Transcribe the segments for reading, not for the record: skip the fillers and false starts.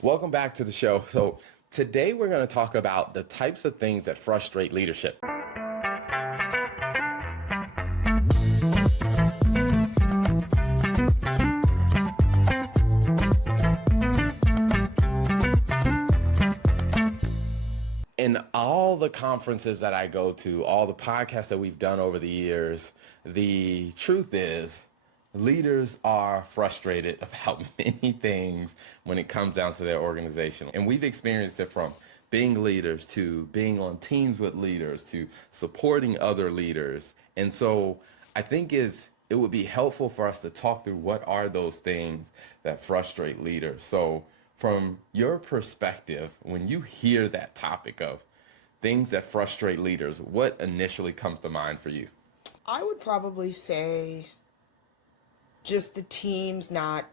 Welcome back to the show. So, today we're going to talk about the types of things that frustrate leadership. In all the conferences that I go to, all the podcasts that we've done over the years, the truth is leaders are frustrated about many things when it comes down to their organization. And we've experienced it from being leaders to being on teams with leaders to supporting other leaders. And so I think it would be helpful for us to talk through what are those things that frustrate leaders. So from your perspective, when you hear that topic of things that frustrate leaders, what initially comes to mind for you? I would probably say just the teams not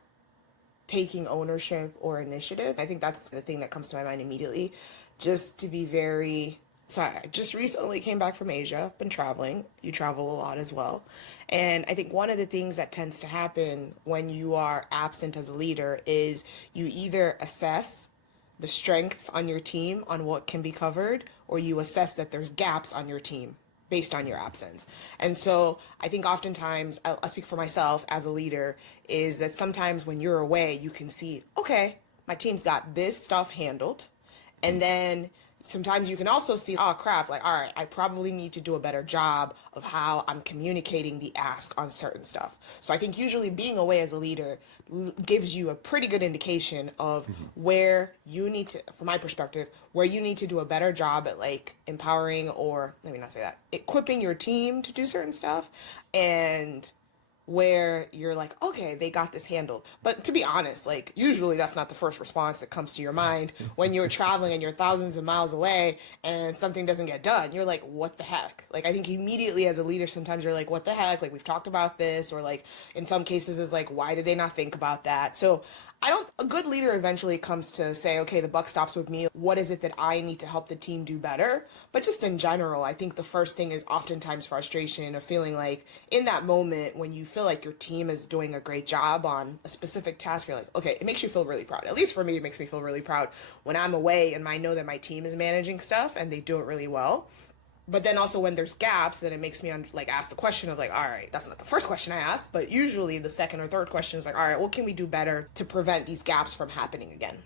taking ownership or initiative. I think that's the thing that comes to my mind immediately. Just to be very, sorry, I just recently came back from Asia, been traveling. You travel a lot as well. And I think one of the things that tends to happen when you are absent as a leader is you either assess the strengths on your team on what can be covered, or you assess that there's gaps on your team based on your absence. And so I think oftentimes, I'll speak for myself as a leader, is that sometimes when you're away, you can see, okay, my team's got this stuff handled. And then sometimes you can also see, oh crap, like, all right, I probably need to do a better job of how I'm communicating the ask on certain stuff. So I think usually being away as a leader gives you a pretty good indication of where you need to, from my perspective, where you need to do a better job at like empowering, or let me not say that, equipping your team to do certain stuff, and where you're like, okay, they got this handled. But to be honest, like usually that's not the first response that comes to your mind when you're traveling and you're thousands of miles away and something doesn't get done. You're like, what the heck? Like I think immediately as a leader, sometimes you're like, what the heck? Like we've talked about this, or like in some cases is like, why did they not think about that? So a good leader eventually comes to say, okay, the buck stops with me. What is it that I need to help the team do better? But just in general, I think the first thing is oftentimes frustration of feeling like in that moment when you feel like your team is doing a great job on a specific task, you're like, okay, it makes you feel really proud. At least for me, it makes me feel really proud when I'm away and I know that my team is managing stuff and they do it really well. But then also when there's gaps, then it makes me like ask the question of like, all right, that's not the first question I asked, but usually the second or third question is like, all right, what can we do better to prevent these gaps from happening again?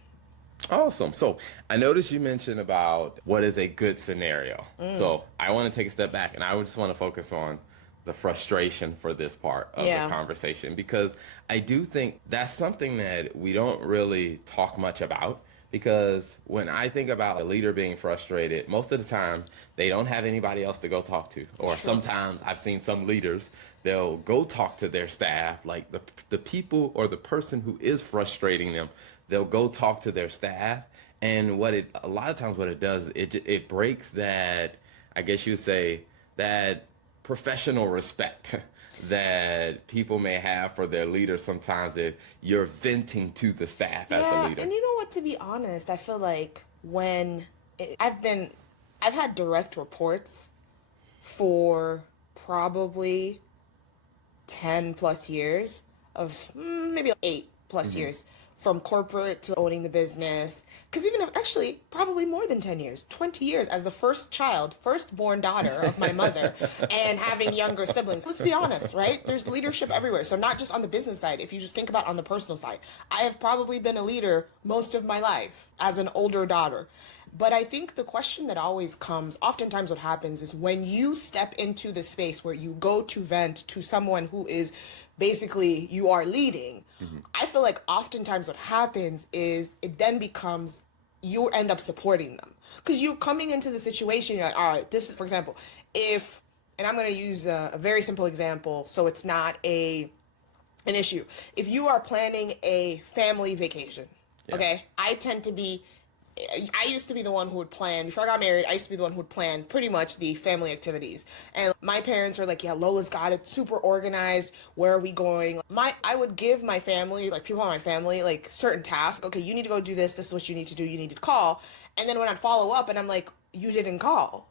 Awesome. So I noticed you mentioned about what is a good scenario. So I want to take a step back and I would just want to focus on the frustration for this part of the Yeah. conversation because I do think that's something that we don't really talk much about. Because when I think about a leader being frustrated, most of the time they don't have anybody else to go talk to. Or Sure. sometimes I've seen some leaders, they'll go talk to their staff, like the people or the person who is frustrating them, they'll go talk to their staff. And a lot of times what it does, it breaks that, I guess you would say, that professional respect that people may have for their leader sometimes if you're venting to the staff as a Yeah, leader. and you know what, to be honest, I feel like I've had direct reports for probably 10 plus years of maybe 8 plus years from corporate to owning the business. Because even if actually probably more than 10 years, 20 years as the first child, firstborn daughter of my mother, and having younger siblings. Let's be honest, right? There's leadership everywhere. So not just on the business side, if you just think about on the personal side. I have probably been a leader most of my life as an older daughter. But I think the question that always comes, oftentimes what happens is when you step into the space where you go to vent to someone who is basically you are leading, I feel like oftentimes what happens is it then becomes you end up supporting them. Because you coming into the situation, you're like, all right, this is, for example, if, and I'm going to use a very simple example so it's not an issue. If you are planning a family vacation, Yeah. okay, I used to be the one who would plan. Before I got married, I used to be the one who would plan pretty much the family activities. And my parents were like, yeah, Lola's got it super organized. Where are we going? I would give my family, like people in my family, like certain tasks. Okay, you need to go do this. This is what you need to do. You need to call. And then when I'd follow up and I'm like, you didn't call.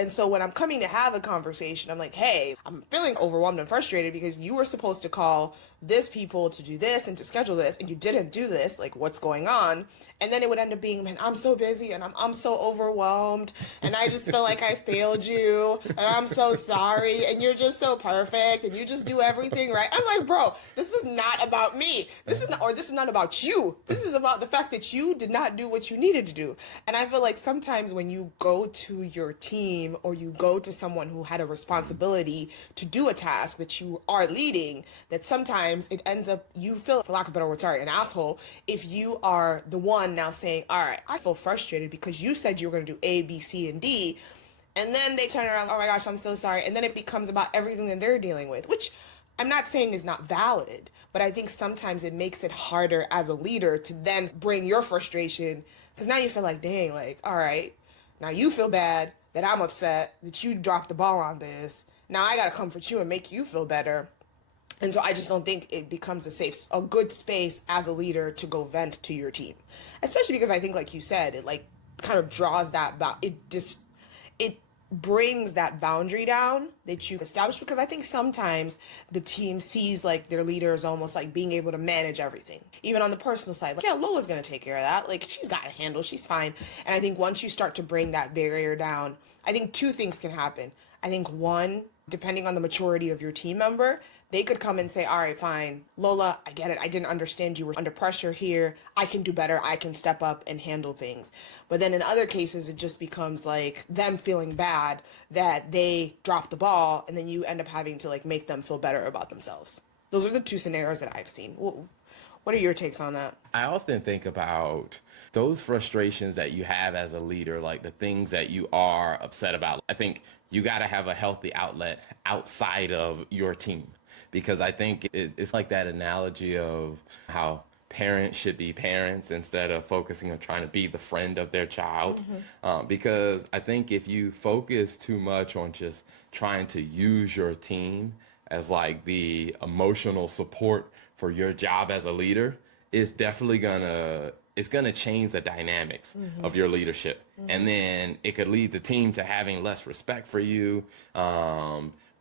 And so when I'm coming to have a conversation, I'm like, hey, I'm feeling overwhelmed and frustrated because you were supposed to call this people to do this and to schedule this, and you didn't do this. Like, what's going on? And then it would end up being, man, I'm so busy and I'm so overwhelmed, and I just feel like I failed you, and I'm so sorry, and you're just so perfect, and you just do everything right. I'm like, bro, this is not about me. This is not about you. This is about the fact that you did not do what you needed to do. And I feel like sometimes when you go to your team or you go to someone who had a responsibility to do a task that you are leading, that sometimes it ends up, you feel, for lack of a better word, sorry, an asshole, if you are the one now saying, all right, I feel frustrated because you said you were going to do A, B, C, and D. And then they turn around, oh my gosh, I'm so sorry. And then it becomes about everything that they're dealing with, which I'm not saying is not valid, but I think sometimes it makes it harder as a leader to then bring your frustration, because now you feel like, dang, like, all right, now you feel bad that I'm upset that you dropped the ball on this. Now I got to comfort you and make you feel better. And so I just don't think it becomes a good space as a leader to go vent to your team, especially because I think, like you said, it like kind of draws it brings that boundary down that you've established, because I think sometimes the team sees like their leader is almost like being able to manage everything, even on the personal side. Like, yeah, Lola's gonna take care of that. Like, she's got a handle, she's fine. And I think once you start to bring that barrier down, I think two things can happen. I think one, depending on the maturity of your team member, they could come and say, all right, fine, Lola, I get it. I didn't understand you were under pressure here. I can do better. I can step up and handle things. But then in other cases, it just becomes like them feeling bad that they dropped the ball, and then you end up having to like make them feel better about themselves. Those are the two scenarios that I've seen. What are your takes on that? I often think about those frustrations that you have as a leader, like the things that you are upset about. I think you got to have a healthy outlet outside of your team, because I think it's like that analogy of how parents should be parents instead of focusing on trying to be the friend of their child. Because I think if you focus too much on just trying to use your team as like the emotional support for your job as a leader, it's gonna change the dynamics of your leadership, and then it could lead the team to having less respect for you.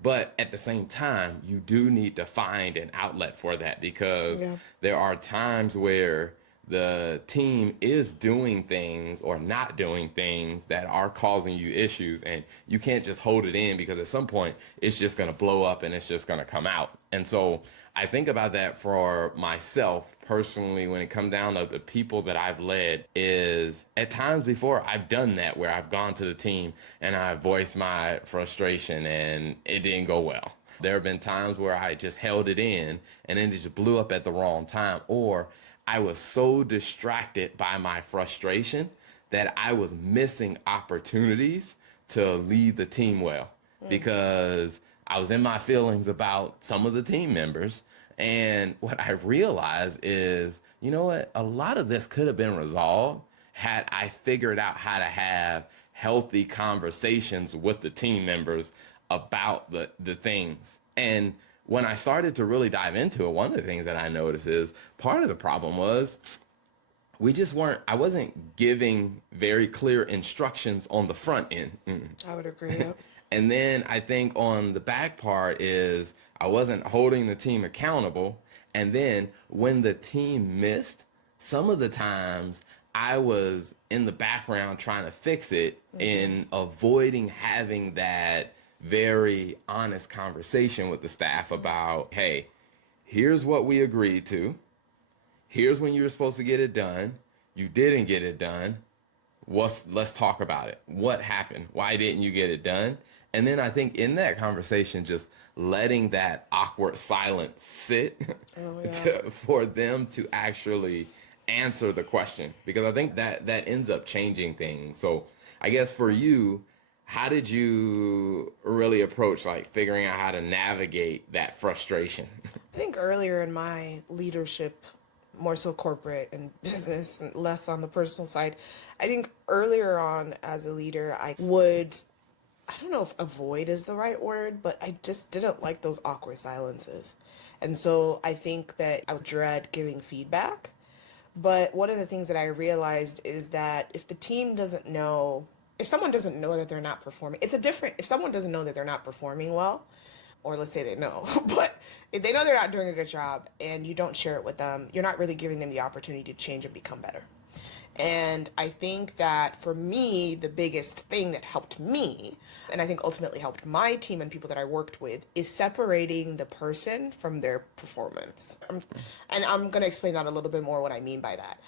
But at the same time, you do need to find an outlet for that, because Yeah. there are times where the team is doing things or not doing things that are causing you issues, and you can't just hold it in, because at some point it's just going to blow up and it's just going to come out. And so I think about that for myself personally when it comes down to the people that I've led, is at times before I've done that where I've gone to the team and I voiced my frustration and it didn't go well. There have been times where I just held it in and then it just blew up at the wrong time, or I was so distracted by my frustration that I was missing opportunities to lead the team well, because I was in my feelings about some of the team members. And what I realized is, you know what? A lot of this could have been resolved had I figured out how to have healthy conversations with the team members about the things. And when I started to really dive into it, one of the things that I noticed is part of the problem was I wasn't giving very clear instructions on the front end. I would agree. Yep. And then I think on the back part is I wasn't holding the team accountable. And then when the team missed, some of the times I was in the background trying to fix it, in avoiding having that very honest conversation with the staff about, hey, here's what we agreed to. Here's when you were supposed to get it done. You didn't get it done. Let's talk about it. What happened? Why didn't you get it done? And then I think in that conversation, just letting that awkward silence sit Oh, yeah. for them to actually answer the question, because I think that ends up changing things. So I guess for you, how did you really approach like figuring out how to navigate that frustration? I think earlier in my leadership, more so corporate and business and less on the personal side, I think earlier on as a leader, I don't know if avoid is the right word, but I just didn't like those awkward silences. And so I think that I would dread giving feedback. But one of the things that I realized is that if the team doesn't know if someone doesn't know that they're not performing, it's a different, if someone doesn't know that they're not performing well, or let's say they know, but if they know they're not doing a good job and you don't share it with them, you're not really giving them the opportunity to change and become better. And I think that for me, the biggest thing that helped me, and I think ultimately helped my team and people that I worked with, is separating the person from their performance. And I'm going to explain that a little bit more what I mean by that.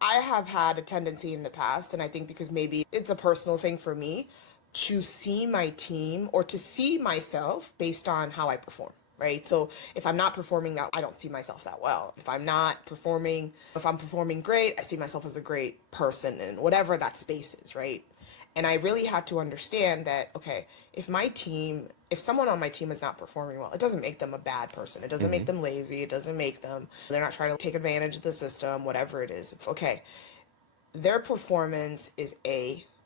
I have had a tendency in the past, and I think because maybe it's a personal thing for me, to see my team or to see myself based on how I perform, right? So if I'm not performing that, I don't see myself that well. If I'm performing great, I see myself as a great person in whatever that space is, right? And I really had to understand that, okay, if someone on my team is not performing well, it doesn't make them a bad person. It doesn't make them lazy. It doesn't make them, they're not trying to take advantage of the system, whatever it is. Okay, their performance is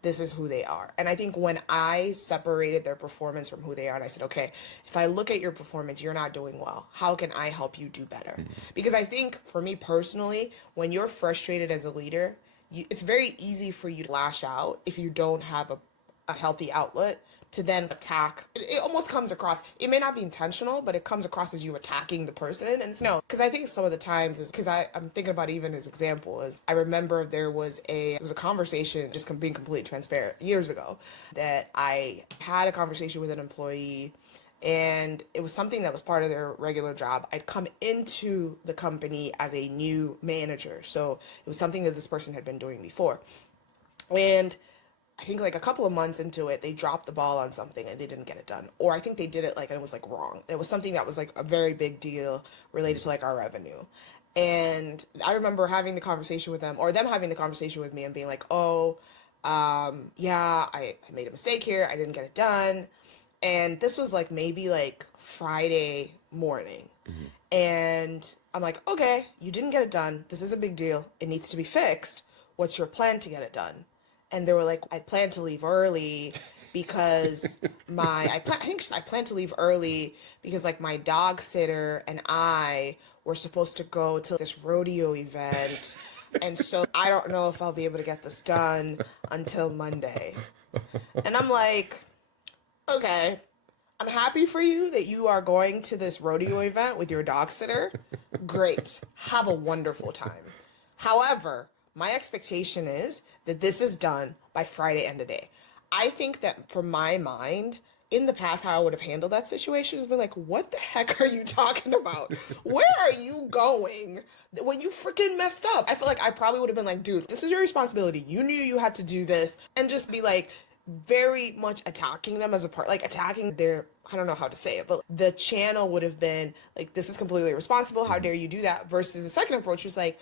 this is who they are. And I think when I separated their performance from who they are, and I said, okay, if I look at your performance, you're not doing well. How can I help you do better? Because I think for me personally, when you're frustrated as a leader, it's very easy for you to lash out if you don't have a healthy outlet to then attack. It almost comes across, it may not be intentional, but it comes across as you attacking the person. And it's no, because I think some of the times is because I'm thinking about even as example is I remember there was a conversation, just being completely transparent, years ago, that I had a conversation with an employee, and it was something that was part of their regular job. I'd come into the company as a new manager, so it was something that this person had been doing before. And I think like a couple of months into it, they dropped the ball on something and they didn't get it done. Or I think they did it like, and it was like wrong. It was something that was like a very big deal related to like our revenue. And I remember having the conversation with them, or them having the conversation with me and being like, oh, yeah, I made a mistake here. I didn't get it done. And this was like maybe like Friday morning. And I'm like, okay, you didn't get it done. This is a big deal. It needs to be fixed. What's your plan to get it done? And they were like, I plan to leave early because I plan to leave early because like my dog sitter and I were supposed to go to this rodeo event. And so I don't know if I'll be able to get this done until Monday. And I'm like, okay, I'm happy for you that you are going to this rodeo event with your dog sitter. Great. Have a wonderful time. However, my expectation is that this is done by Friday end of day. I think that for my mind, in the past, how I would have handled that situation is be like, what the heck are you talking about? Where are you going when you freaking messed up? I feel like I probably would have been like, dude, this is your responsibility. You knew you had to do this. And just be like, very much attacking them as a part, like attacking their, I don't know how to say it, but the channel would have been like, this is completely irresponsible. How dare you do that? Versus the second approach was like,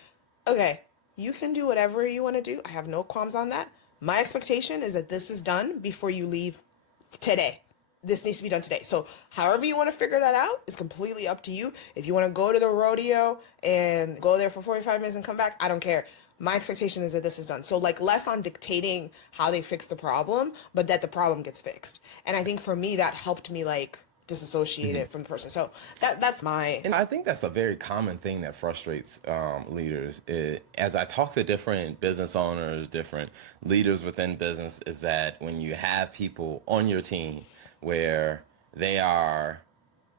okay, you can do whatever you want to do. I have no qualms on that. My expectation is that this is done before you leave today. This needs to be done today. So however you want to figure that out is completely up to you. If you want to go to the rodeo and go there for 45 minutes and come back, I don't care. My expectation is that this is done. So like less on dictating how they fix the problem, but that the problem gets fixed. And I think for me, that helped me like disassociate it from the person. So that's my. And I think that's a very common thing that frustrates leaders. As I talk to different business owners, different leaders within business, is that when you have people on your team where they are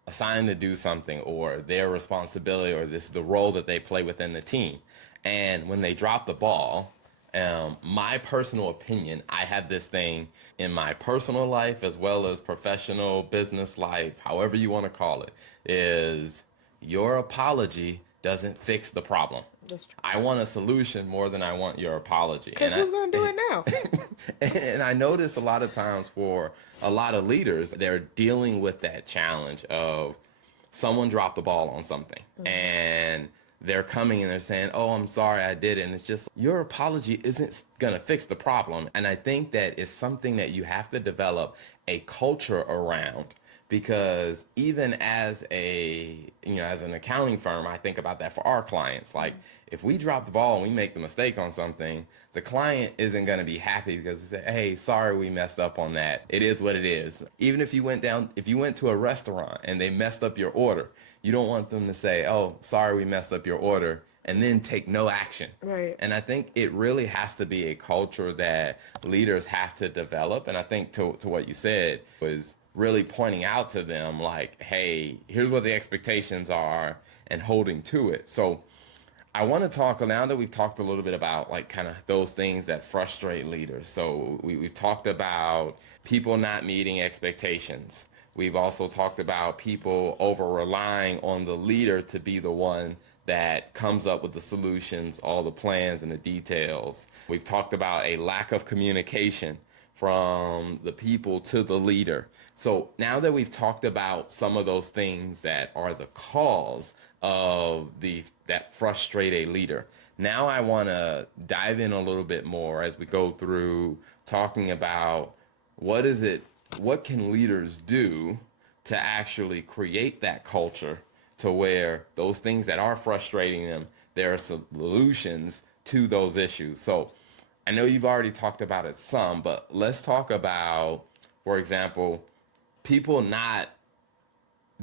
assigned to do something or their responsibility or this the role that they play within the team, and when they drop the ball, my personal opinion, I have this thing in my personal life as well as professional business life, however you want to call it, is your apology doesn't fix the problem. That's true. I want a solution more than I want your apology. Because who's going to do it now? And I notice a lot of times for a lot of leaders, they're dealing with that challenge of someone dropped the ball on something. And they're coming and they're saying, oh, I'm sorry, I did it. And it's just, your apology isn't going to fix the problem. And I think that is something that you have to develop a culture around, because even as as an accounting firm, I think about that for our clients. Like, if we drop the ball and we make the mistake on something, the client isn't going to be happy because we say, hey, sorry, we messed up on that. It is what it is. Even if you went to a restaurant and they messed up your order, you don't want them to say, oh, sorry, we messed up your order. and then take no action. Right. And I think it really has to be a culture that leaders have to develop. And I think to what you said was really pointing out to them like, hey, here's what the expectations are and holding to it. So I want to talk now that we've talked a little bit about like kind of those things that frustrate leaders. So we've talked about people not meeting expectations. We've also talked about people over relying on the leader to be the one that comes up with the solutions, all the plans and the details. We've talked about a lack of communication from the people to the leader. So now that we've talked about some of those things that are the cause of the that frustrate a leader, now I want to dive in a little bit more as we go through talking about what is it, what can leaders do to actually create that culture to where those things that are frustrating them, there are solutions to those issues. So I know you've already talked about it some, but let's talk about, for example, people not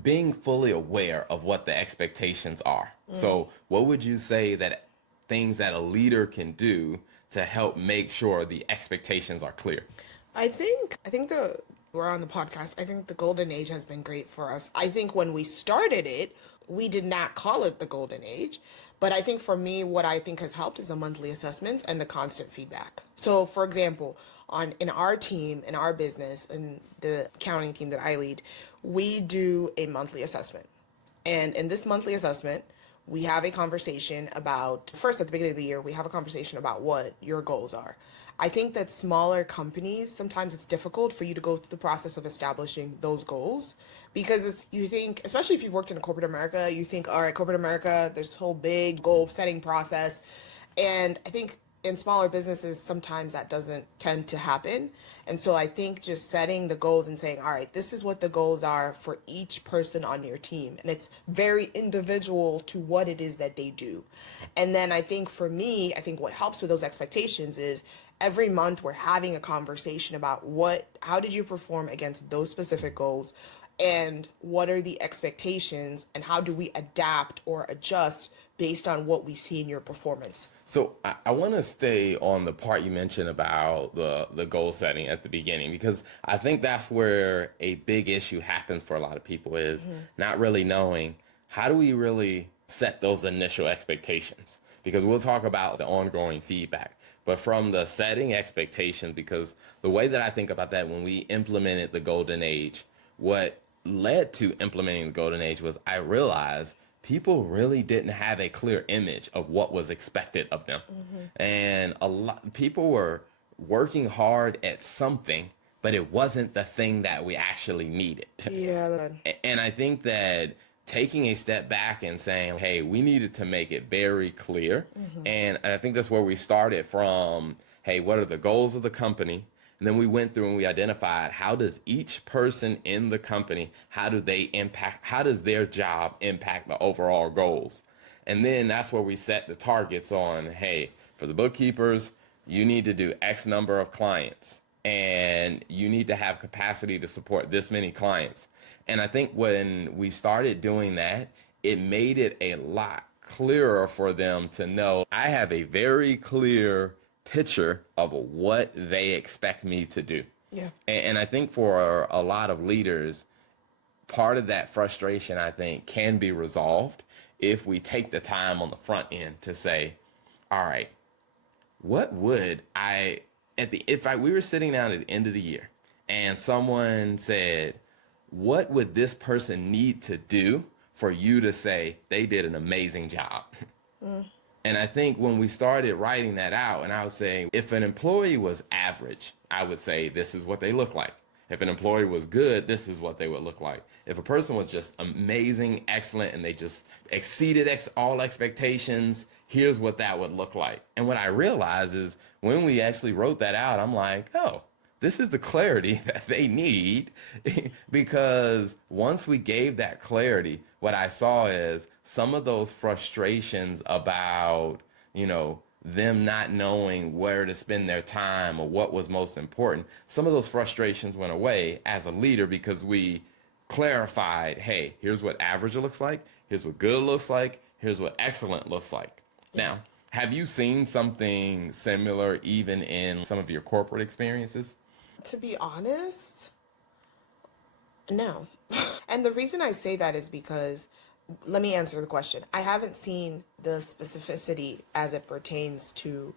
being fully aware of what the expectations are. So, what would you say that things that a leader can do to help make sure the expectations are clear? I think the we're on the podcast. I think the golden age has been great for us. I think when we started it, we did not call it the golden age, but I think for me what I think has helped is the monthly assessments and the constant feedback. So for example, on in our team, in our business, in the accounting team that I lead, we do a monthly assessment. And in this monthly assessment, we have a conversation about, first at the beginning of the year, we have a conversation about what your goals are. I think that smaller companies, sometimes it's difficult for you to go through the process of establishing those goals because you think, especially if you've worked in corporate America, you think, all right, corporate America, there's this whole big goal setting process. And I think in smaller businesses, sometimes that doesn't tend to happen. And so I think just setting the goals and saying, all right, this is what the goals are for each person on your team. And it's very individual to what it is that they do. And then I think for me, I think what helps with those expectations is every month we're having a conversation about how did you perform against those specific goals? And what are the expectations and how do we adapt or adjust based on what we see in your performance? So I want to stay on the part you mentioned about the goal setting at the beginning because I think that's where a big issue happens for a lot of people is not really knowing how do we really set those initial expectations because we'll talk about the ongoing feedback. But from the setting expectations, because the way that I think about that when we implemented the golden age, what led to implementing the golden age was I realized people really didn't have a clear image of what was expected of them. And a lot people were working hard at something, but it wasn't the thing that we actually needed. Yeah. And I think that taking a step back and saying, hey, we needed to make it very clear. And I think that's where we started from, hey, what are the goals of the company? And then we went through and we identified how does each person in the company, how does their job impact the overall goals? And then that's where we set the targets on, hey, for the bookkeepers, you need to do X number of clients and you need to have capacity to support this many clients. And I think when we started doing that, it made it a lot clearer for them to know I have a very clear picture of what they expect me to do. Yeah. And I think for a lot of leaders, part of that frustration, I think, can be resolved if we take the time on the front end to say, all right, what would I, we were sitting down at the end of the year and someone said, what would this person need to do for you to say they did an amazing job? And I think when we started writing that out, and I would say, if an employee was average, I would say this is what they look like. If an employee was good, this is what they would look like. If a person was just amazing, excellent, and they just exceeded all expectations, here's what that would look like. And what I realized is when we actually wrote that out, I'm like, oh, this is the clarity that they need because once we gave that clarity, what I saw is some of those frustrations about, them not knowing where to spend their time or what was most important. Some of those frustrations went away as a leader because we clarified, hey, here's what average looks like. Here's what good looks like. Here's what excellent looks like. Yeah. Now, have you seen something similar even in some of your corporate experiences? To be honest, no. And the reason I say that is because, let me answer the question. I haven't seen the specificity as it pertains to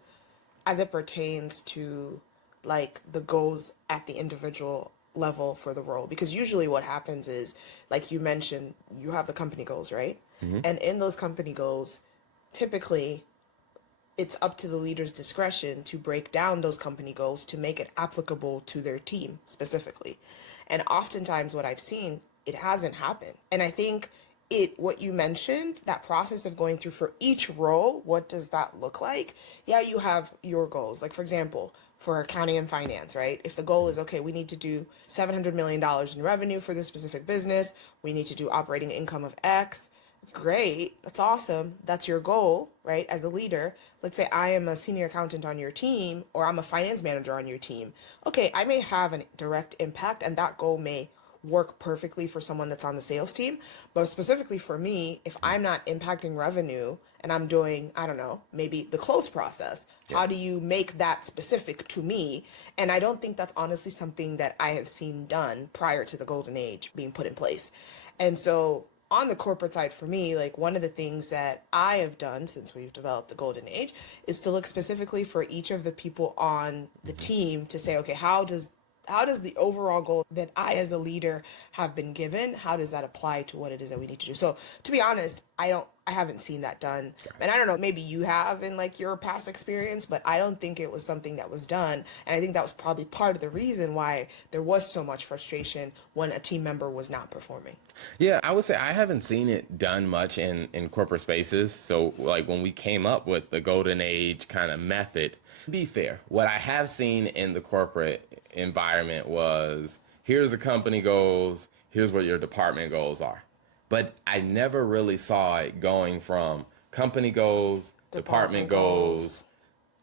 like the goals at the individual level for the role, because usually what happens is, like you mentioned, you have the company goals, right? Hmm. And in those company goals, typically it's up to the leader's discretion to break down those company goals to make it applicable to their team specifically. And oftentimes, what I've seen, it hasn't happened. And I think what you mentioned, that process of going through for each role, what does that look like? Yeah, you have your goals. Like, for example, for accounting and finance, right? If the goal is, okay, we need to do $700 million in revenue for this specific business, we need to do operating income of X. It's great. That's awesome. That's your goal, right? As a leader, let's say I am a senior accountant on your team or I'm a finance manager on your team. Okay, I may have a direct impact and that goal may work perfectly for someone that's on the sales team. But specifically for me, if I'm not impacting revenue and I'm doing, I don't know, maybe the close process, Yeah. how do you make that specific to me? And I don't think that's honestly something that I have seen done prior to the golden age being put in place. And so on the corporate side for me, like one of the things that I have done since we've developed the golden age is to look specifically for each of the people on the team to say, okay, how does the overall goal that I as a leader have been given, how does that apply to what it is that we need to do? So to be honest, I haven't seen that done. And I don't know, maybe you have in like your past experience, but I don't think it was something that was done. And I think that was probably part of the reason why there was so much frustration when a team member was not performing. Yeah, I would say I haven't seen it done much in corporate spaces. So, like when we came up with the golden age kind of method, be fair, what I have seen in the corporate environment was here's the company goals, here's what your department goals are. But I never really saw it going from company goals, department Department goals, goals.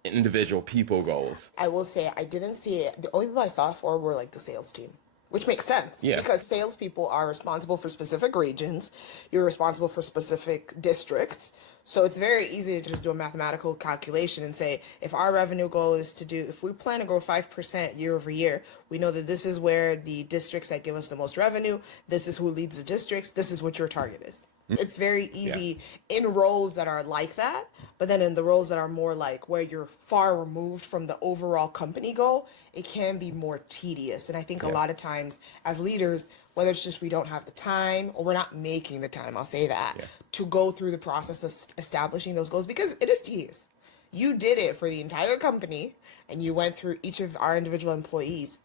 individual people goals. I will say I didn't see it. The only people I saw for were like the sales team, which makes sense Yeah. because salespeople are responsible for specific regions. You're responsible for specific districts. So it's very easy to just do a mathematical calculation and say, if our revenue goal is to do, if we plan to grow 5% year over year, we know that this is where the districts that give us the most revenue, this is who leads the districts, this is what your target is. It's very Yeah. easy in roles that are like that, but then in the roles that are more like where you're far removed from the overall company goal, it can be more tedious. And I think a Yeah. lot of times as leaders, whether it's just we don't have the time or we're not making the time, I'll say that, Yeah. to go through the process of establishing those goals because it is tedious. You did it for the entire company and you went through each of our individual employees.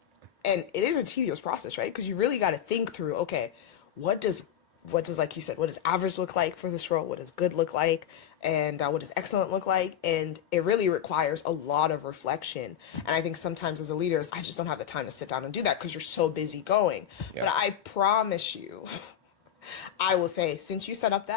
And it is a tedious process, right? Because you really got to think through, okay, what does like you said, what does average look like for this role? What does good look like? And what does excellent look like? And it really requires a lot of reflection. And I think sometimes as a leader, I just don't have the time to sit down and do that because you're so busy going. Yeah. But I promise you, I will say, since you set up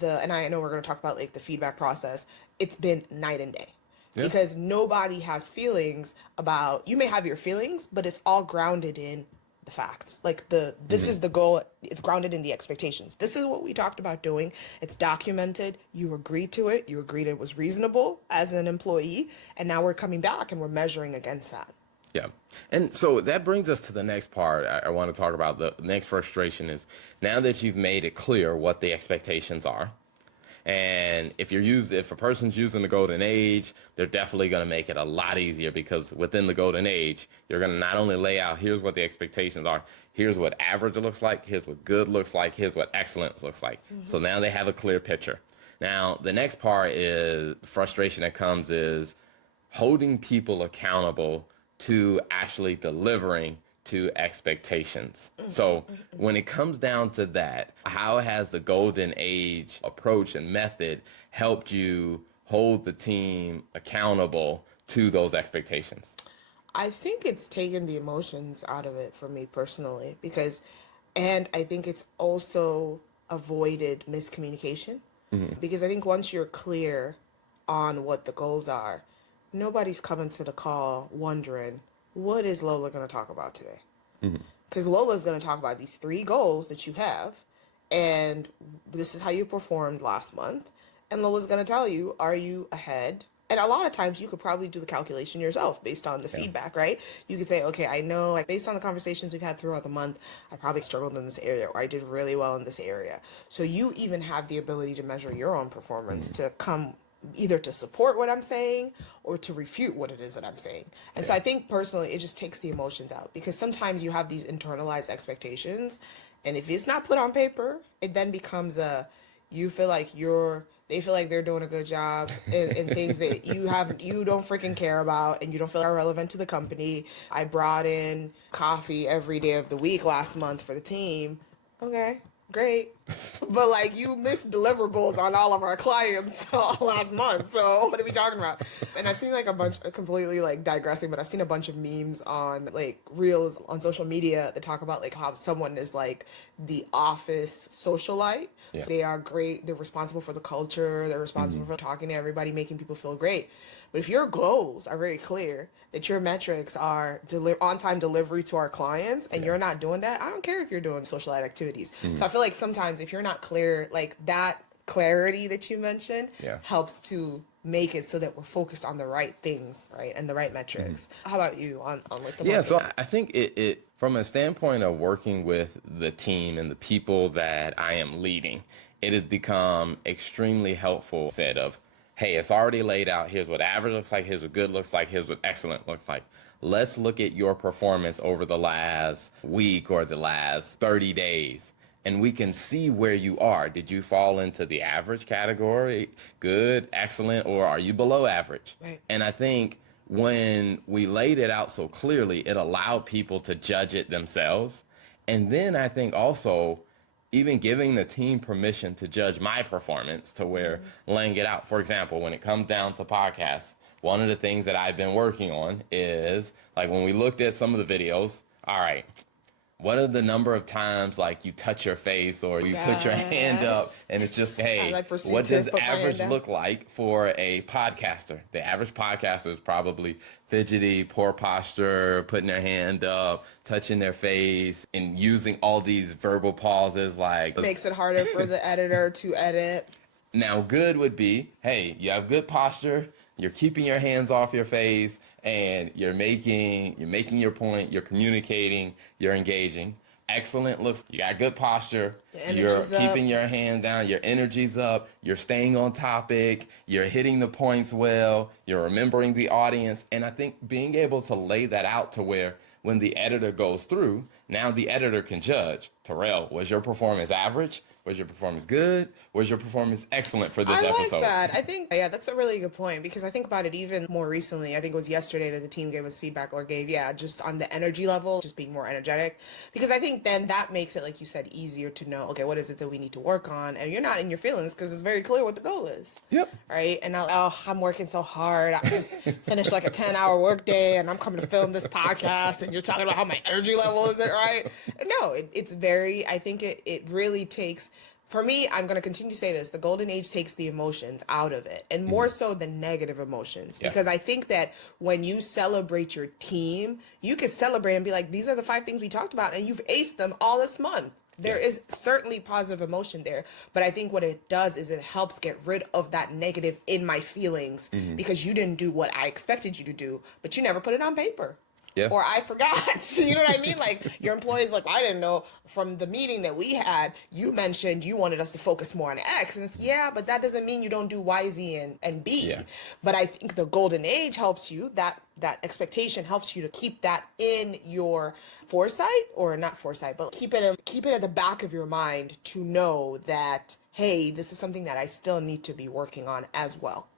and I know we're going to talk about like the feedback process, it's been night and day Yeah. because nobody has feelings about, you may have your feelings, but it's all grounded in the facts. Like this is the goal. It's grounded in the expectations. This is what we talked about doing. It's documented. You agreed to it. You agreed it was reasonable as an employee. And now we're coming back and we're measuring against that. Yeah. And so that brings us to the next part. I want to talk about the next frustration is now that you've made it clear what the expectations are. And if a person's using the golden age, they're definitely going to make it a lot easier because within the golden age, you're going to not only lay out here's what the expectations are, here's what average looks like, here's what good looks like, here's what excellence looks like. So now they have a clear picture. Now, the next part is frustration that comes is holding people accountable to actually delivering to expectations. So when it comes down to that, how has the golden age approach and method helped you hold the team accountable to those expectations? I think it's taken the emotions out of it for me personally and I think it's also avoided miscommunication because I think once you're clear on what the goals are, nobody's coming to the call wondering, what is Lola going to talk about today? Because Lola's going to talk about these three goals that you have, and this is how you performed last month. And Lola's going to tell you, are you ahead? And a lot of times you could probably do the calculation yourself based on the Yeah. feedback, right? You could say, okay, I know, like, based on the conversations we've had throughout the month, I probably struggled in this area or I did really well in this area. So you even have the ability to measure your own performance to come either to support what I'm saying or to refute what it is that I'm saying. And so Yeah. I think personally, it just takes the emotions out because sometimes you have these internalized expectations. And if it's not put on paper, it then becomes you feel like they feel like they're doing a good job in things that you don't freaking care about and you don't feel are relevant to the company. I brought in coffee every day of the week last month for the team. Okay, great. But like you missed deliverables on all of our clients last month. So what are we talking about? And I've seen like a bunch completely like digressing, but I've seen a bunch of memes on like reels on social media that talk about like how someone is like the office socialite. Yeah. So they are great. They're responsible for the culture. They're responsible for talking to everybody, making people feel great. But if your goals are very clear, that your metrics are on-time delivery to our clients, and Yeah. you're not doing that, I don't care if you're doing socialite activities. So I feel like sometimes if you're not clear, like that clarity that you mentioned Yeah. helps to make it so that we're focused on the right things, right, and the right metrics. How about you on like the Yeah, marketing? so I think it from a standpoint of working with the team and the people that I am leading, it has become extremely helpful. Said of, hey, it's already laid out. Here's what average looks like. Here's what good looks like. Here's what excellent looks like. Let's look at your performance over the last week or the last 30 days. And we can see where you are. Did you fall into the average category, good, excellent, or are you below average? Right. And I think when we laid it out so clearly, it allowed people to judge it themselves. And then I think also even giving the team permission to judge my performance to where laying it out. For example, when it comes down to podcasts, one of the things that I've been working on is like when we looked at some of the videos, all right, what are the number of times like you touch your face or you put your hand up Gosh. and it's just, As hey, I proceed what to does put my hand average down. look like for a podcaster? The average podcaster is probably fidgety, poor posture, putting their hand up, touching their face, and using all these verbal pauses like Makes it harder for the editor to edit. now, good would be, hey, you have good posture, you're keeping your hands off your face, and you're making your point, you're communicating, you're engaging. Excellent looks, you got good posture, The you're energy's keeping up. your hand down, your energy's up, you're staying on topic, you're hitting the points well, you're remembering the audience. And I think being able to lay that out to where when the editor goes through, now the editor can judge, Terrell, was your performance average? Was your performance good? Was your performance excellent for this I like episode? that. I think, yeah, that's a really good point because I think about it even more recently. I think it was yesterday that the team gave us feedback or gave, yeah, just on the energy level, just being more energetic. Because I think then that makes it, like you said, easier to know, okay, what is it that we need to work on? And you're not in your feelings because it's very clear what the goal is. Yep. Right. And now, oh, I'm working so hard. I just finished like a 10-hour workday and I'm coming to film this podcast and you're talking about how my energy level isn't right. No, it's very, I think it really takes for me, I'm going to continue to say this. The golden age takes the emotions out of it, and more so the negative emotions. Yeah. Because I think that when you celebrate your team, you could celebrate and be like, these are the 5 things we talked about, and you've aced them all this month. There Yeah. is certainly positive emotion there, but I think what it does is it helps get rid of that negative in my feelings because you didn't do what I expected you to do, but you never put it on paper Yeah. or I forgot. You know what I mean? Like your employees, like I didn't know from the meeting that we had. You mentioned you wanted us to focus more on X, and it's, yeah, but that doesn't mean you don't do Y, Z, and B. Yeah. But I think the golden age helps you. That expectation helps you to keep that in your foresight, or not foresight, but keep it at the back of your mind to know that hey, this is something that I still need to be working on as well.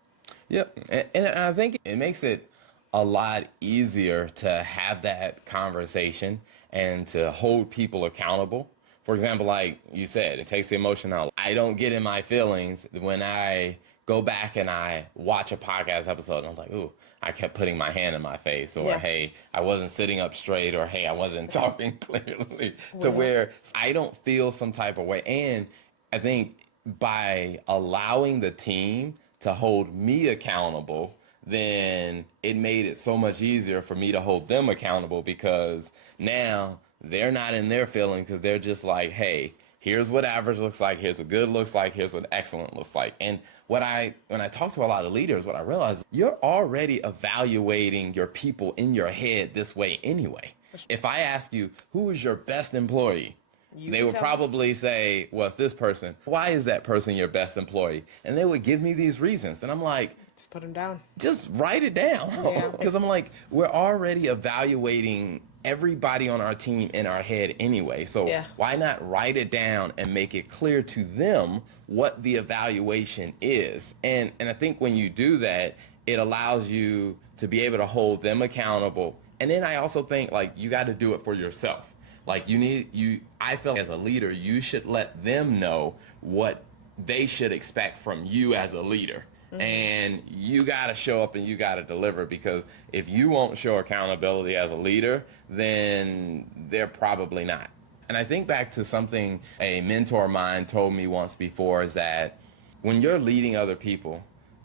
Yep. And I think it makes it a lot easier to have that conversation and to hold people accountable. For example, like you said, it takes the emotion out. I don't get in my feelings when I go back and I watch a podcast episode and I'm like, ooh, I kept putting my hand in my face, or Yeah. hey, I wasn't sitting up straight, or hey, I wasn't talking clearly, to Yeah. where I don't feel some type of way. And I think by allowing the team to hold me accountable, then it made it so much easier for me to hold them accountable because now they're not in their feelings because they're just like, hey, here's what average looks like, here's what good looks like, here's what excellent looks like. And when I talk to a lot of leaders, what I realize, you're already evaluating your people in your head this way anyway. If I asked you, who is your best employee? They would probably say, well, it's this person. Why is that person your best employee? And they would give me these reasons. And I'm like, just put them down. Just write it down. Because I'm like, we're already evaluating everybody on our team in our head anyway. So why not write it down and make it clear to them what the evaluation is? And I think when you do that, it allows you to be able to hold them accountable. And then I also think, like, you got to do it for yourself. Like, I feel as a leader, you should let them know what they should expect from you as a leader. And you got to show up and you got to deliver, because if you won't show accountability as a leader, then they're probably not. And I think back to something a mentor of mine told me once before, is that when you're leading other people,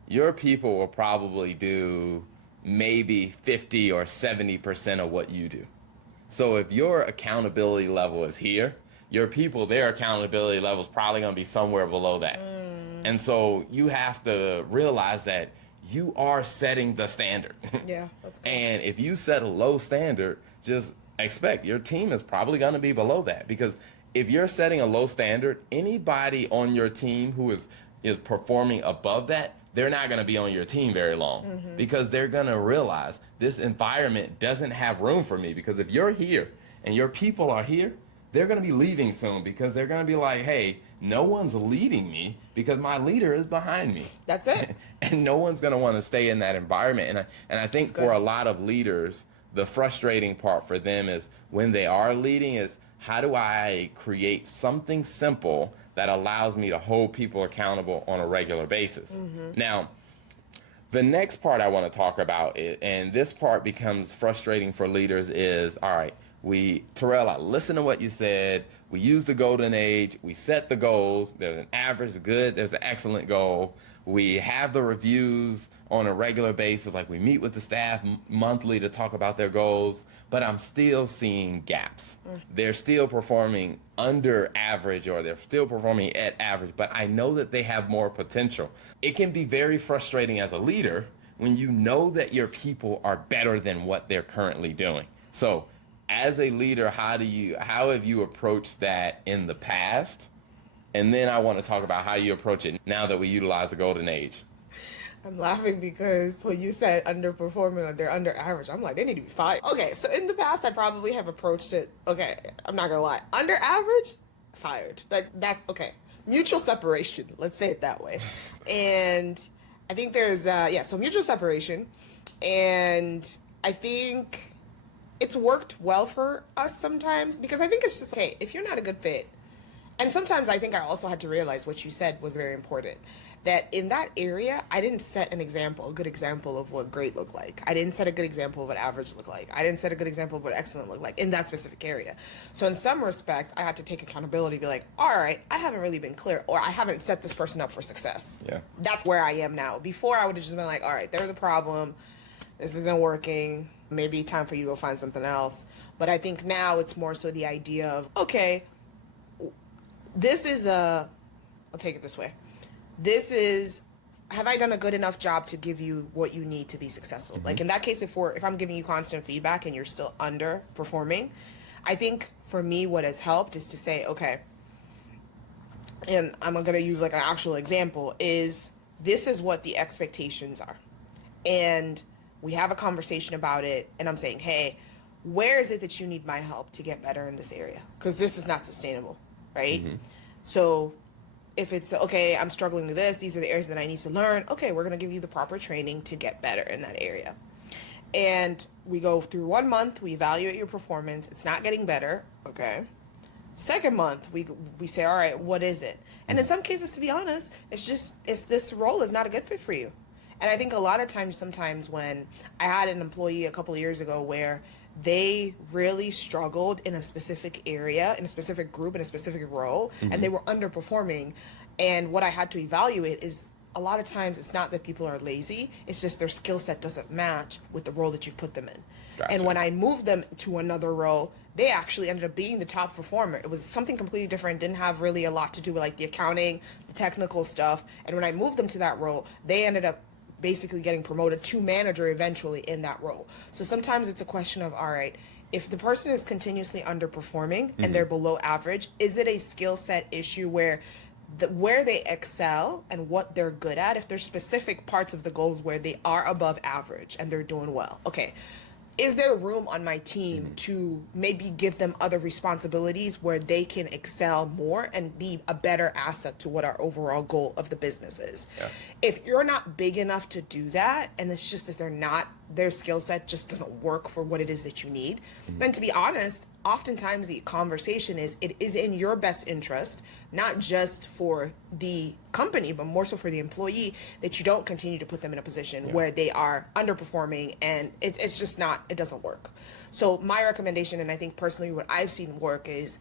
your people will probably do maybe 50 or 70% of what you do. So if your accountability level is here, your people, their accountability level is probably going to be somewhere below that. And so you have to realize that you are setting the standard. Yeah, that's good. And if you set a low standard, just expect your team is probably going to be below that. Because if you're setting a low standard, anybody on your team who is performing above that, they're not going to be on your team very long, because they're going to realize this environment doesn't have room for me. Because if you're here and your people are here, they're going to be leaving soon, because they're going to be like, hey, no one's leading me because my leader is behind me. That's it. And no one's going to want to stay in that environment. And I think for a lot of leaders, the frustrating part for them is when they are leading is, how do I create something simple that allows me to hold people accountable on a regular basis? Now, the next part I want to talk about, and this part becomes frustrating for leaders, is, all right, Terrell, I listened to what you said. We use the golden age. We set the goals. There's an average, good. There's an excellent goal. We have the reviews on a regular basis. Like, we meet with the staff monthly to talk about their goals. But I'm still seeing gaps. They're still performing under average, or they're still performing at average. But I know that they have more potential. It can be very frustrating as a leader when you know that your people are better than what they're currently doing. So, as a leader, how have you approached that in the past? And then I want to talk about how you approach it now that we utilize the golden age. I'm laughing because when you said underperforming or they're under average, I'm like, they need to be fired. Okay, so in the past, I probably have approached it, okay, I'm not gonna lie, under average, fired. Like, that's okay. Mutual separation, let's say it that way. And I think there's, so mutual separation. And I think it's worked well for us sometimes, because I think it's just, okay, if you're not a good fit, and sometimes I think I also had to realize what you said was very important, that in that area, I didn't set a good example of what great looked like. I didn't set a good example of what average looked like. I didn't set a good example of what excellent looked like in that specific area. So in some respects, I had to take accountability, be like, all right, I haven't really been clear, or I haven't set this person up for success. Yeah. That's where I am now. Before, I would have just been like, all right, they're the problem. This isn't working. Maybe time for you to go find something else. But I think now it's more so the idea of, okay, I'll take it this way. Have I done a good enough job to give you what you need to be successful? Like, in that case, if I'm giving you constant feedback and you're still underperforming, I think for me, what has helped is to say, okay, and I'm going to use like an actual example, is this is what the expectations are. And we have a conversation about it, and I'm saying, hey, where is it that you need my help to get better in this area? Because this is not sustainable, right? So if it's, okay, I'm struggling with this, these are the areas that I need to learn, okay, we're going to give you the proper training to get better in that area. And we go through 1 month, we evaluate your performance, it's not getting better, okay. Second month, we say, all right, what is it? And in some cases, to be honest, it's this role is not a good fit for you. And I think a lot of times, sometimes when I had an employee a couple of years ago where they really struggled in a specific area, in a specific group, in a specific role, and they were underperforming. And what I had to evaluate is, a lot of times it's not that people are lazy, it's just their skill set doesn't match with the role that you've put them in. Gotcha. And when I moved them to another role, they actually ended up being the top performer. It was something completely different, didn't have really a lot to do with like the accounting, the technical stuff. And when I moved them to that role, they ended up basically getting promoted to manager eventually in that role. So sometimes it's a question of, all right, if the person is continuously underperforming and they're below average, is it a skill set issue where where they excel and what they're good at, if there's specific parts of the goals where they are above average and they're doing well, okay, is there room on my team to maybe give them other responsibilities where they can excel more and be a better asset to what our overall goal of the business is? Yeah. If you're not big enough to do that, and it's just that they're not, their skill set just doesn't work for what it is that you need, then to be honest, oftentimes the conversation is, it is in your best interest, not just for the company, but more so for the employee, that you don't continue to put them in a position where they are underperforming, and it's just not, it doesn't work. So my recommendation, and I think personally what I've seen work, is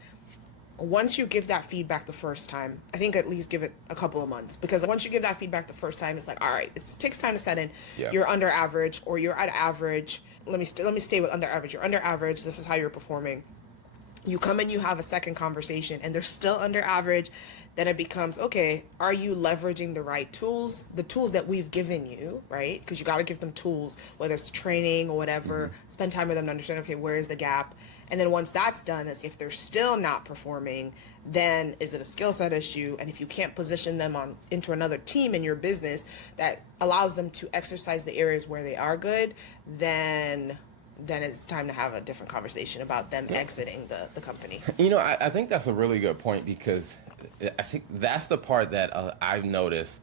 once you give that feedback the first time, I think at least give it a couple of months, because once you give that feedback the first time, it's like, all right, it takes time to set in. Yeah. You're under average or you're at average. Let me stay with under average. You're under average. This is how you're performing. You come and you have a second conversation and they're still under average. Then it becomes, okay, are you leveraging the right tools, the tools that we've given you, right? Because you got to give them tools, whether it's training or whatever, spend time with them to understand, okay, where is the gap? And then once that's done, is if they're still not performing, then is it a skill set issue? And if you can't position them into another team in your business that allows them to exercise the areas where they are good, then it's time to have a different conversation about them exiting the company. You know, I think that's a really good point, because I think that's the part that I've noticed,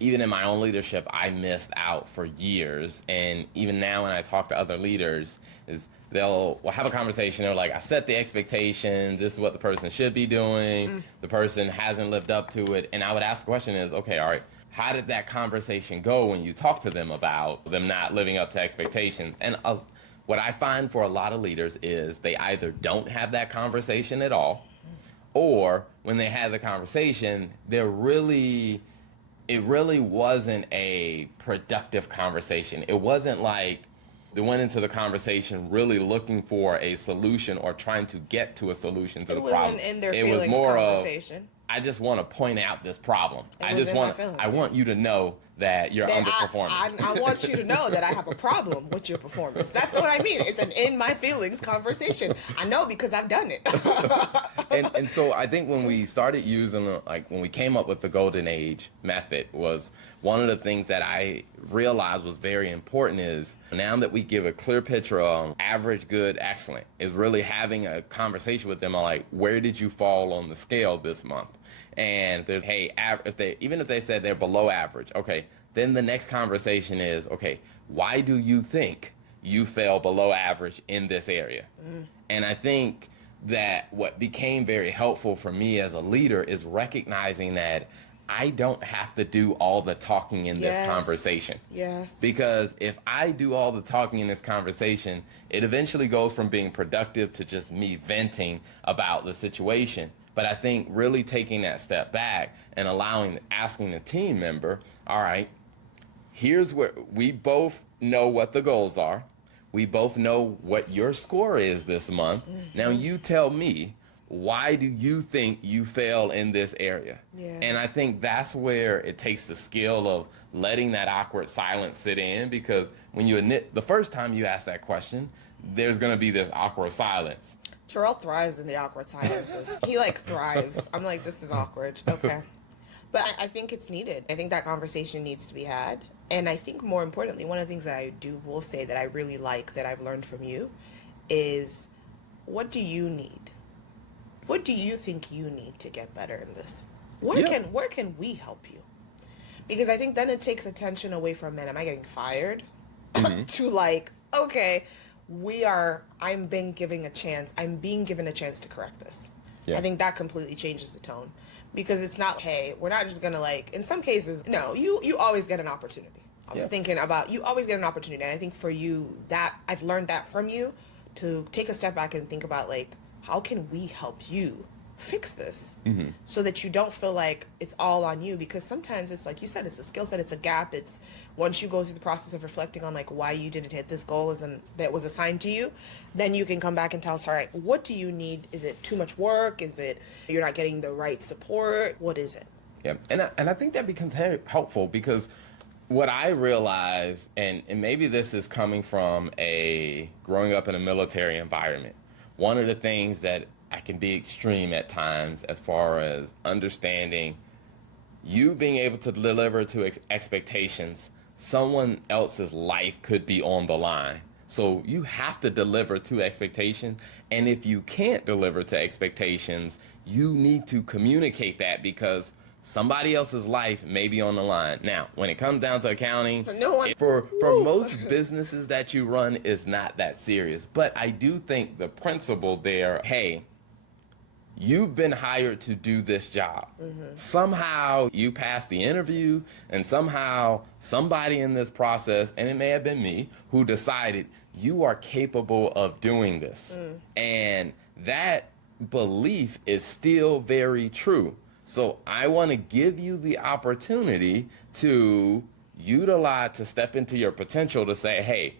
even in my own leadership, I missed out for years. And even now when I talk to other leaders, is we'll have a conversation. They're like, I set the expectations. This is what the person should be doing. The person hasn't lived up to it. And I would ask the question is, okay, all right, how did that conversation go when you talk to them about them not living up to expectations? And what I find for a lot of leaders is they either don't have that conversation at all, or when they have the conversation, it really wasn't a productive conversation. It wasn't like they went into the conversation really looking for a solution or trying to get to a solution to the problem. It wasn't in their It feelings was more conversation. of, I just want to point out this problem. I want you to know that you're underperforming. I want you to know that I have a problem with your performance. That's what I mean. It's an in my feelings conversation. I know because I've done it. and so I think when we started using, when we came up with the Golden Age method, was one of the things that I realized was very important is, now that we give a clear picture of average, good, excellent, is really having a conversation with them on, like, where did you fall on the scale this month? And hey, even if they said they're below average, okay, then the next conversation is, okay, why do you think you fell below average in this area? And I think that what became very helpful for me as a leader is recognizing that I don't have to do all the talking in this conversation. Yes. Because if I do all the talking in this conversation, it eventually goes from being productive to just me venting about the situation. But I think really taking that step back and asking the team member, all right, here's where we both know what the goals are. We both know what your score is this month. Now you tell me, why do you think you fail in this area? Yeah. And I think that's where it takes the skill of letting that awkward silence sit in, because when the first time you ask that question, there's going to be this awkward silence. Terrell thrives in the awkward silences. He thrives. I'm like, this is awkward. Okay. But I think it's needed. I think that conversation needs to be had. And I think more importantly, one of the things that will say that I really like that I've learned from you is, what do you need? What do you think you need to get better in this? Where can we help you? Because I think then it takes attention away from, man, am I getting fired? To okay, I'm being given a chance to correct this. Yeah. I think that completely changes the tone, because it's not, hey, we're not just gonna in some cases, no, you always get an opportunity. I was thinking about, you always get an opportunity. And I think for you, that I've learned that from you, to take a step back and think about, how can we help you fix this so that you don't feel like it's all on you, because sometimes it's like you said, it's a skill set, it's a gap. It's once you go through the process of reflecting on like why you didn't hit this goal that was assigned to you, then you can come back and tell us, all right, what do you need? Is it too much work? Is it you're not getting the right support? What is it? Yeah, and I think that becomes helpful because what I realize, and maybe this is coming from a growing up in a military environment, one of the things that I can be extreme at times as far as understanding you being able to deliver to expectations, someone else's life could be on the line. So you have to deliver to expectations. And if you can't deliver to expectations, you need to communicate that because somebody else's life may be on the line. Now, when it comes down to accounting, No one. for most businesses that you run is not that serious. But I do think the principle there, hey, you've been hired to do this job. Somehow you passed the interview, and somehow somebody in this process, and it may have been me, who decided you are capable of doing this. And that belief is still very true. So I want to give you the opportunity to utilize, to step into your potential to say, hey,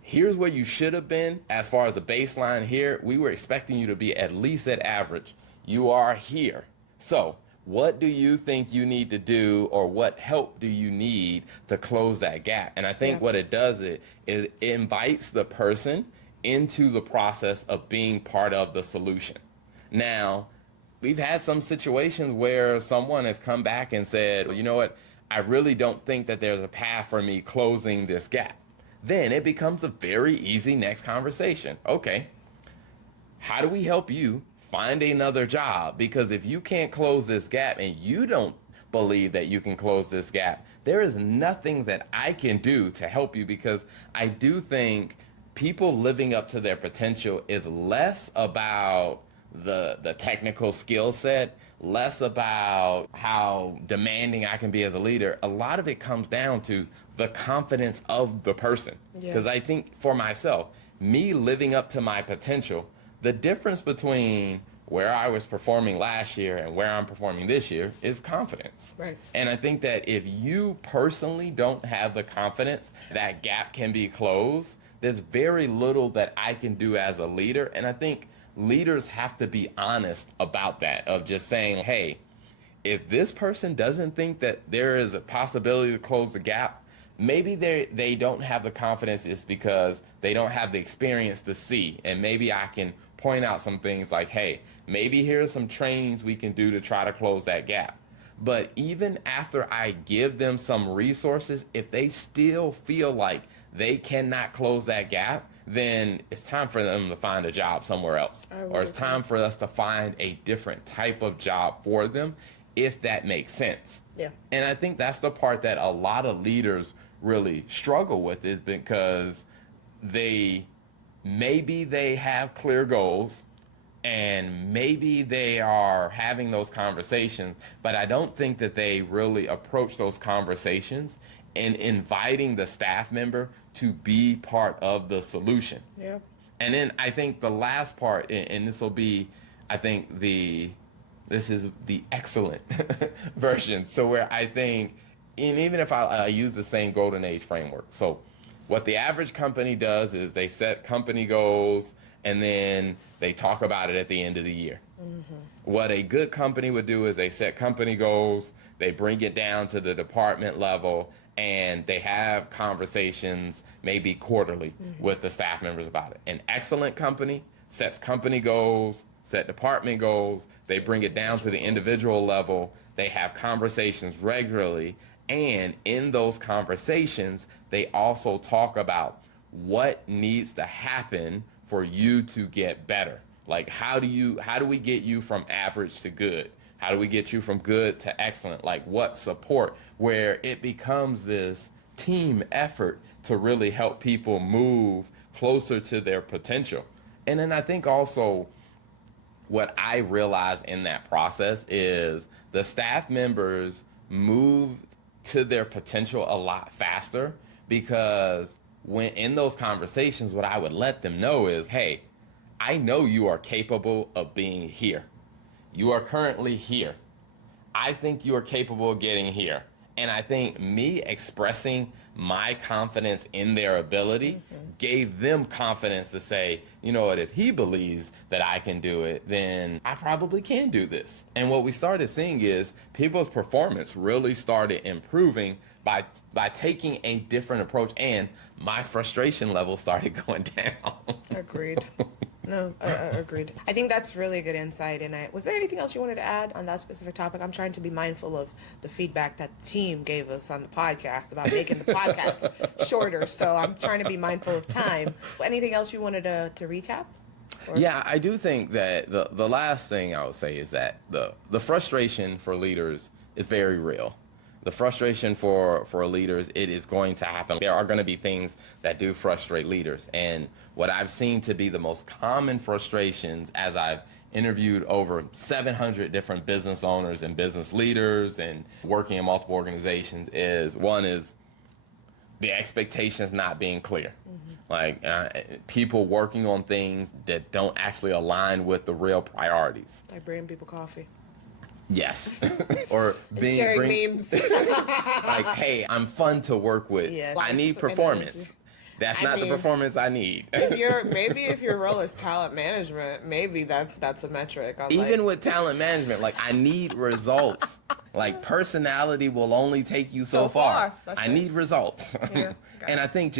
here's where you should have been as far as the baseline here. We were expecting you to be at least at average. You are here. So what do you think you need to do, or what help do you need to close that gap? And I think what it does is it invites the person into the process of being part of the solution. Now, we've had some situations where someone has come back and said, well, you know what? I really don't think that there's a path for me closing this gap. Then it becomes a very easy next conversation. Okay, how do we help you find another job? Because if you can't close this gap and you don't believe that you can close this gap, there is nothing that I can do to help you, because I do think people living up to their potential is less about the technical skill set, less about how demanding I can be as a leader. A lot of it comes down to the confidence of the person. Because I think for myself, me living up to my potential, the difference between where I was performing last year and where I'm performing this year is confidence. Right. And I think that if you personally don't have the confidence that gap can be closed, there's very little that I can do as a leader. And I think leaders have to be honest about that, of just saying, hey, if this person doesn't think that there is a possibility to close the gap, maybe they don't have the confidence just because they don't have the experience to see. And maybe I can point out some things like, hey, maybe here's some trainings we can do to try to close that gap. But even after I give them some resources, if they still feel like they cannot close that gap, then it's time for them to find a job somewhere else. Or it's time for us to find a different type of job for them, if that makes sense. Yeah. And I think that's the part that a lot of leaders really struggle with, is because maybe they have clear goals and maybe they are having those conversations, but I don't think that they really approach those conversations and inviting the staff member to be part of the solution. Yeah. And then I think the last part, and this will be, I think this is the excellent version. So where I think, and even if I use the same golden age framework. So what the average company does is they set company goals and then they talk about it at the end of the year. What a good company would do is they set company goals, they bring it down to the department level, and they have conversations maybe quarterly with the staff members about it. An excellent company sets company goals, set department goals, they bring it down to the individual level, they have conversations regularly, and in those conversations, they also talk about what needs to happen for you to get better. Like, how do we get you from average to good? How do we get you from good to excellent? Like, what support? Where it becomes this team effort to really help people move closer to their potential. And then I think also what I realized in that process is the staff members move to their potential a lot faster, because when in those conversations, what I would let them know is, hey, I know you are capable of being here. you are currently here. I think you are capable of getting here. And I think me expressing my confidence in their ability gave them confidence to say, you know what, if he believes that I can do it, then I probably can do this. And what we started seeing is people's performance really started improving by taking a different approach, and my frustration level started going down. Agreed. No, agreed. I think that's really good insight. And was there anything else you wanted to add on that specific topic? I'm trying to be mindful of the feedback that the team gave us on the podcast about making the podcast shorter. So I'm trying to be mindful of time. Anything else you wanted to recap? Or? Yeah, I do think that the last thing I would say is that the frustration for leaders is very real. The frustration for leaders, it is going to happen. There are going to be things that do frustrate leaders. And what I've seen to be the most common frustrations as I've interviewed over 700 different business owners and business leaders and working in multiple organizations is, one is the expectations not being clear. Like people working on things that don't actually align with the real priorities. Like bringing people coffee. Yes. Or sharing memes. Like, hey, I'm fun to work with. Yeah, I need performance. That's not the performance I need. If your role is talent management, maybe that's a metric. Even with talent management, like I need results. Like personality will only take you so far. I need results. Yeah. And I think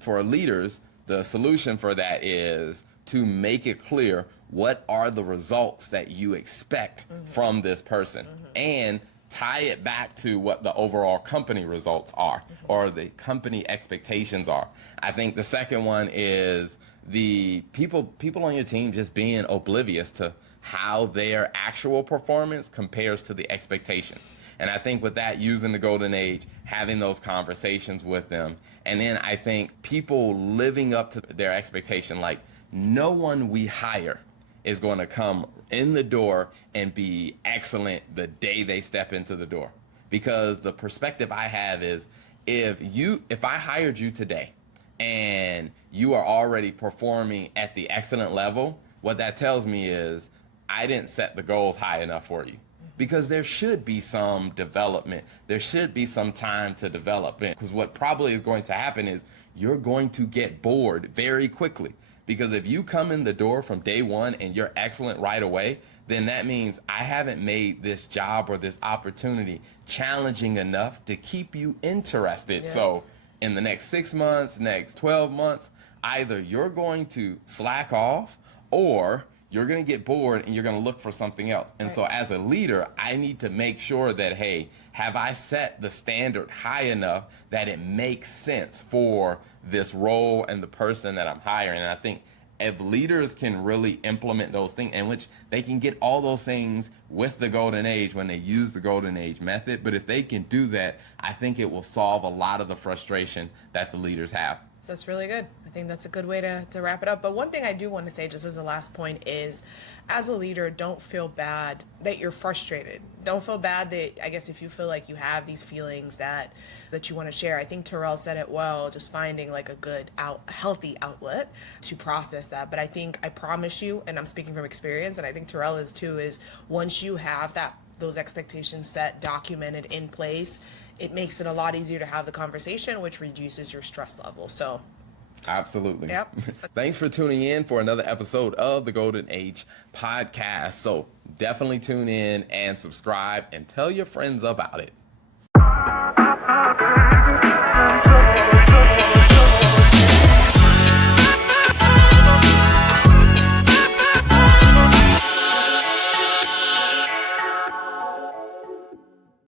for leaders, the solution for that is to make it clear what are the results that you expect from this person, and tie it back to what the overall company results are or the company expectations are. I think the second one is the people on your team just being oblivious to how their actual performance compares to the expectation. And I think with that, using the golden age, having those conversations with them. And then I think people living up to their expectation, like no one we hire is going to come in the door and be excellent the day they step into the door. Because the perspective I have is if I hired you today and you are already performing at the excellent level, what that tells me is I didn't set the goals high enough for you. Because there should be some development. There should be some time to develop it. Because what probably is going to happen is you're going to get bored very quickly. Because if you come in the door from day one and you're excellent right away, then that means I haven't made this job or this opportunity challenging enough to keep you interested. Yeah. So in the next 6 months, next 12 months, either you're going to slack off or you're going to get bored and you're going to look for something else. And so as a leader, I need to make sure that, hey, have I set the standard high enough that it makes sense for this role and the person that I'm hiring? And I think if leaders can really implement those things, in which they can get all those things with the golden age when they use the golden age method, but if they can do that, I think it will solve a lot of the frustration that the leaders have. That's really good. I think that's a good way to wrap it up. But one thing I do want to say just as a last point is, as a leader, don't feel bad that you're frustrated. Don't feel bad that, I guess, if you feel like you have these feelings that you want to share. I think Terrell said it well, just finding like a good, healthy outlet to process that. But I promise you, and I'm speaking from experience, and I think Terrell is too, is once you have those expectations set, documented, in place, it makes it a lot easier to have the conversation, which reduces your stress level. So absolutely. Yep. Thanks for tuning in for another episode of the Golden Age podcast. So definitely tune in and subscribe and tell your friends about it.